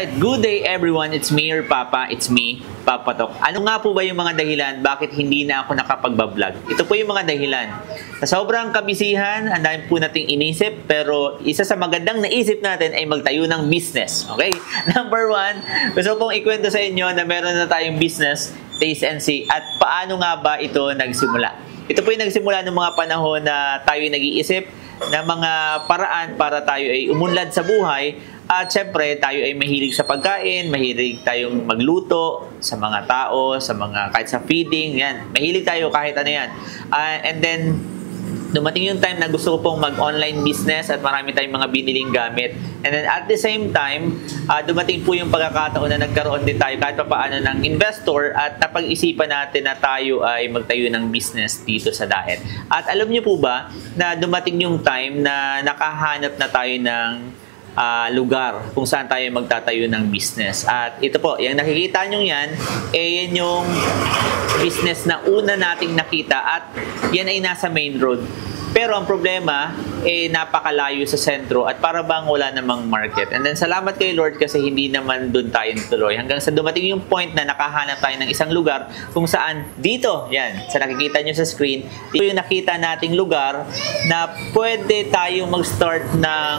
Alright, good day everyone. It's me, your Papa. It's me, Papa Tok. Ano nga po ba yung mga dahilan bakit hindi na ako nakapagbablog? Ito po yung mga dahilan. Sa sobrang kabisihan, ang dami po nating inisip, pero isa sa magandang naisip natin ay magtayo ng business. Okay? Number one, gusto kong ikwento sa inyo na meron na tayong business, Taste and See, at paano nga ba ito nagsimula. Ito po yung nagsimula ng mga panahon na tayo nag-iisip ng mga paraan para tayo ay umunlad sa buhay. At syempre, tayo ay mahilig sa pagkain, mahilig tayong magluto sa mga tao, sa mga, kahit sa feeding, yan. Mahilig tayo kahit ano yan. And then, dumating yung time na gusto ko pong mag-online business at marami tayong mga biniling gamit. And then at the same time, dumating po yung pagkakataon na nagkaroon din tayo kahit pa paano ng investor at napag-isipan natin na tayo ay magtayo ng business dito sa Daet. At alam niyo po ba na dumating yung time na nakahanap na tayo ng lugar kung saan tayo magtatayo ng business. At ito po, yung nakikita nyo yan, yan yung business na una nating nakita at yan ay nasa main road. Pero ang problema, napakalayo sa sentro at para bang wala namang market. And then salamat kay Lord kasi hindi naman doon tayo natuloy. Hanggang sa dumating yung point na nakahanap tayo ng isang lugar kung saan dito, yan, sa nakikita nyo sa screen, ito yung nakita nating lugar na pwede tayong mag-start ng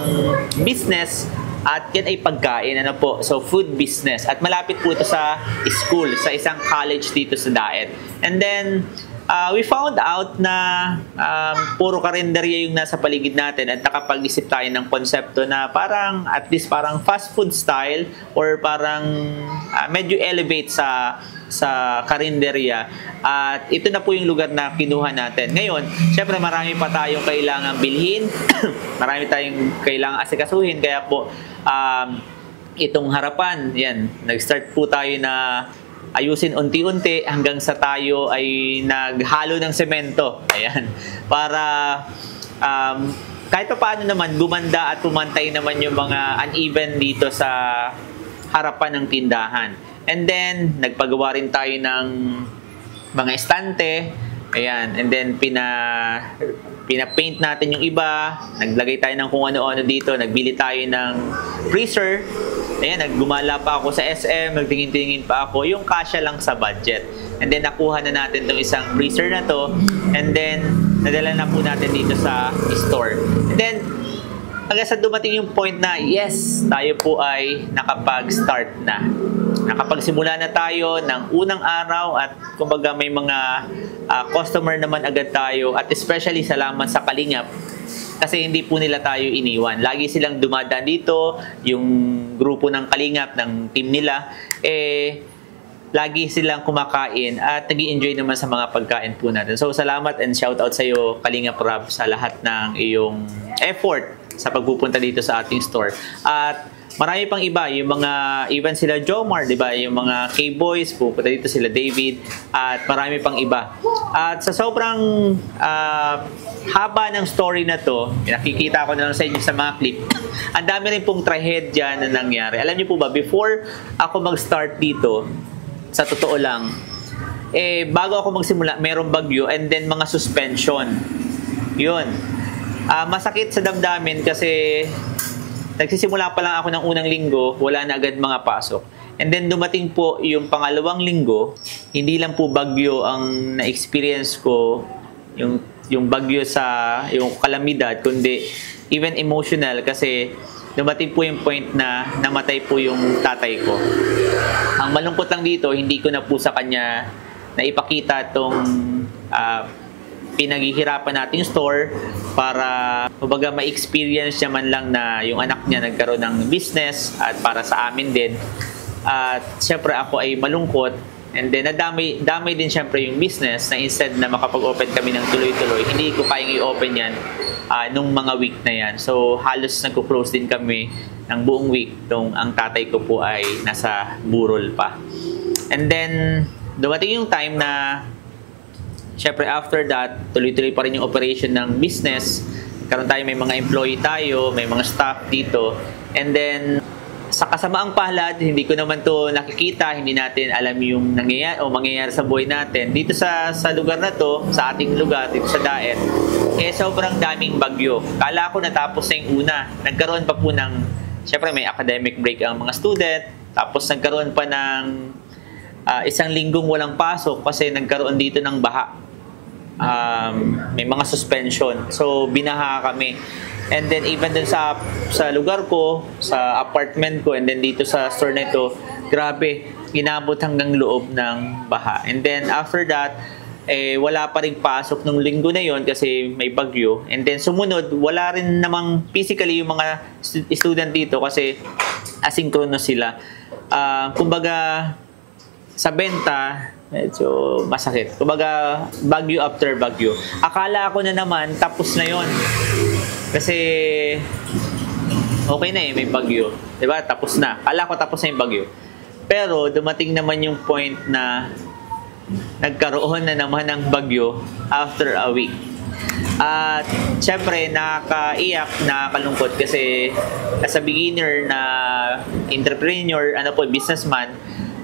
business at yan ay pagkain, ano po, so food business. At malapit po ito sa school, sa isang college dito sa Daet. And then, we found out na puro karinderya yung nasa paligid natin at nakapag-isip tayo ng konsepto na parang at least parang fast food style or parang medyo elevate sa karinderya. At ito na po yung lugar na kinuha natin. Ngayon, syempre marami pa tayong kailangang bilhin, marami tayong kailangang asikasuhin, kaya po itong harapan, yan, nag-start po tayo na ayusin unti-unti hanggang sa tayo ay naghalo ng semento. Ayan. Para kahit pa paano naman gumanda at pumantay naman yung mga uneven dito sa harapan ng tindahan. And then, nagpagawa rin tayo ng mga estante. Ayan. And then, pina-paint natin yung iba. Naglagay tayo ng kung ano-ano dito. Nagbili tayo ng freezer. Ayan, naggumala pa ako sa SM, nagtingin-tingin pa ako, yung kasya lang sa budget. And then, nakuha na natin itong isang freezer na to. And then, nadala na po natin dito sa store. And then, hanggang sa dumating yung point na, yes, tayo po ay nakapag-start na. Nakapagsimula na tayo ng unang araw at kumbaga may mga customer naman agad tayo. At especially, salamat sa Kalingap. Kasi hindi po nila tayo iniwan. Lagi silang dumadaan dito, yung grupo ng Kalingap, ng team nila, lagi silang kumakain at nag-i-enjoy naman sa mga pagkain po natin. So, salamat and shout out sa iyo, Kalingap Rob, sa lahat ng iyong effort sa pagpupunta dito sa ating store. At marami pang iba, yung mga, even sila Jomar, di ba? Yung mga K-Boys, pupunta dito sila David, at marami pang iba. At sa sobrang haba ng story na to, nakikita ko na lang sa inyo sa mga clip, ang dami rin pong trahedya na nangyari. Alam niyo po ba, before ako mag-start dito, sa totoo lang, bago ako magsimula, merong bagyo and then mga suspension. Yun. Masakit sa damdamin kasi nagsisimula pa lang ako ng unang linggo, wala na agad mga pasok. And then dumating po yung pangalawang linggo, hindi lang po bagyo ang na-experience ko, yung bagyo sa yung kalamidad, kundi even emotional kasi dumating po yung point na namatay po yung tatay ko. Ang malungkot lang dito, hindi ko na po sa kanya na ipakita itong pinaghihirapan nating store para kumbaga ma-experience niya man lang na yung anak niya nagkaroon ng business at para sa amin din. At syempre ako ay malungkot and then damay din syempre yung business na instead na makapag-open kami ng tuloy-tuloy, hindi ko kayang i-open yan nung mga week na yan. So halos nagko-close din kami ng buong week nung ang tatay ko po ay nasa burol pa. And then dumating yung time na syempre after that, tuloy-tuloy pa rin yung operation ng business. Karon tayo may mga employee tayo, may mga staff dito. And then, sa kasamaang palad, hindi ko naman to nakikita, hindi natin alam yung nangyayari o mangyayari sa buhay natin. Dito sa lugar na to, sa ating lugar, dito sa Daet, sobrang daming bagyo. Kala ko natapos na yung una. Nagkaroon pa po ng syempre may academic break ang mga student. Tapos nagkaroon pa ng isang linggong walang pasok kasi nagkaroon dito ng baha. May mga suspension. So, binaha kami. And then, even dun sa lugar ko, sa apartment ko, and then dito sa store na ito, grabe, inabot hanggang loob ng baha. And then, after that, wala pa rin pasok nung linggo na yon kasi may bagyo. And then, sumunod, wala rin namang physically yung mga student dito kasi asynchronous sila. Kumbaga, sa benta, medyo masakit. Kumbaga, bagyo after bagyo. Akala ko na naman, tapos na yon. Kasi, okay na may bagyo. Diba? Tapos na. Akala ko tapos na yung bagyo. Pero, dumating naman yung point na nagkaroon na naman ng bagyo after a week. At, syempre, nakakaiyak, nakakalungkot kasi as a beginner na entrepreneur, businessman,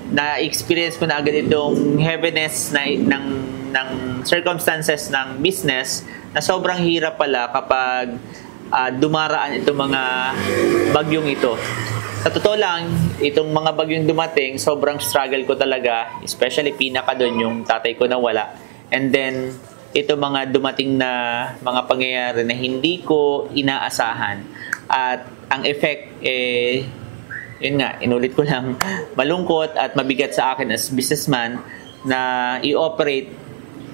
na-experience ko na agad itong heaviness ng circumstances ng business na sobrang hirap pala kapag dumaraan itong mga bagyong ito. Sa totoo lang, itong mga bagyong dumating, sobrang struggle ko talaga, especially pinaka doon yung tatay ko na wala. And then, ito mga dumating na mga pangyayari na hindi ko inaasahan. At ang effect, yun nga, inulit ko lang, malungkot at mabigat sa akin as businessman na i-operate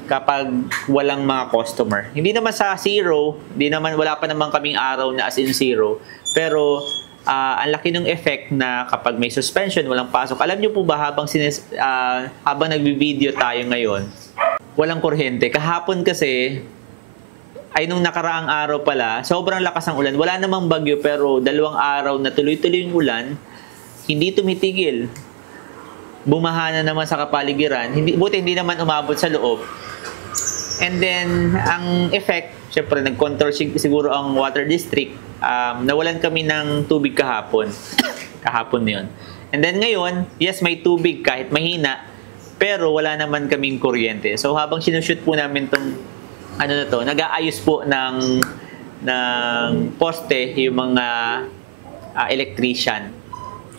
kapag walang mga customer. Hindi naman sa zero, wala pa naman kaming araw na as in zero, pero ang laki ng effect na kapag may suspension, walang pasok. Alam niyo po ba habang nagbi-video tayo ngayon, walang kuryente. Kahapon kasi, ay nung nakaraang araw pala, sobrang lakas ng ulan. Wala namang bagyo pero 2 araw na tuloy-tuloy yung ulan, hindi tumitigil. Bumaha na naman sa kapaligiran. Buti hindi naman umabot sa loob. And then, ang effect, syempre nag-control siguro ang water district. Nawalan kami ng tubig kahapon. Kahapon yun. And then ngayon, yes, may tubig kahit mahina, pero wala naman kaming kuryente. So habang sinushoot po namin tong nag-aayos po ng poste yung mga electrician.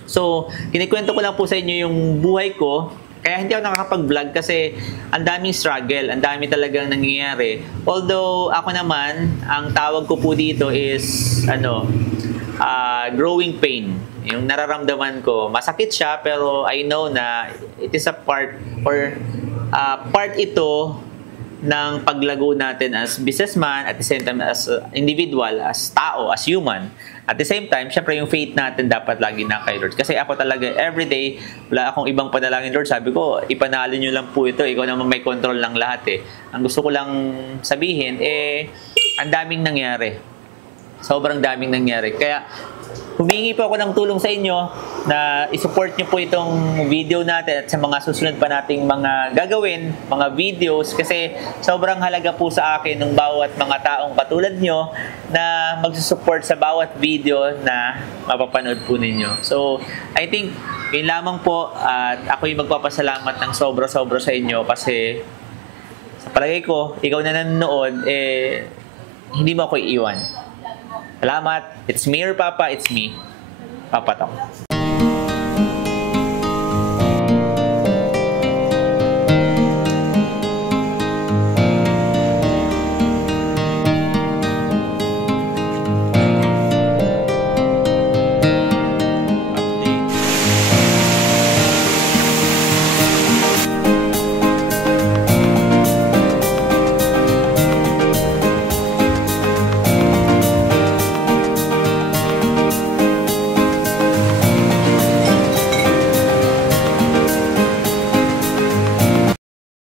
So, kinikwento ko lang po sa inyo yung buhay ko. Kaya hindi ako nakakapag-vlog kasi ang daming struggle, ang dami talagang nangyayari. Although, ako naman, ang tawag ko po dito is, growing pain. Yung nararamdaman ko, masakit siya, pero I know na it is a part ito ng paglago natin as businessman, at the same time as individual, as tao, as human. At the same time, syempre yung faith natin dapat lagi na kay Lord. Kasi ako talaga, everyday, wala akong ibang panalangin, Lord. Sabi ko, ipanalo nyo lang po ito. Ikaw naman may control ng lahat Ang gusto ko lang sabihin, ang daming nangyari. Sobrang daming nangyari. Kaya, humingi po ako ng tulong sa inyo na isupport nyo po itong video natin at sa mga susunod pa nating mga gagawin, mga videos, kasi sobrang halaga po sa akin ng bawat mga taong katulad nyo na magsusupport sa bawat video na mapapanood po ninyo. So, I think, yun lamang po at ako yung magpapasalamat ng sobra-sobra sa inyo kasi sa palagay ko, ikaw na nanonood, hindi mo ako iiwan. Salamat. It's me or Papa. It's me. Papa Tom.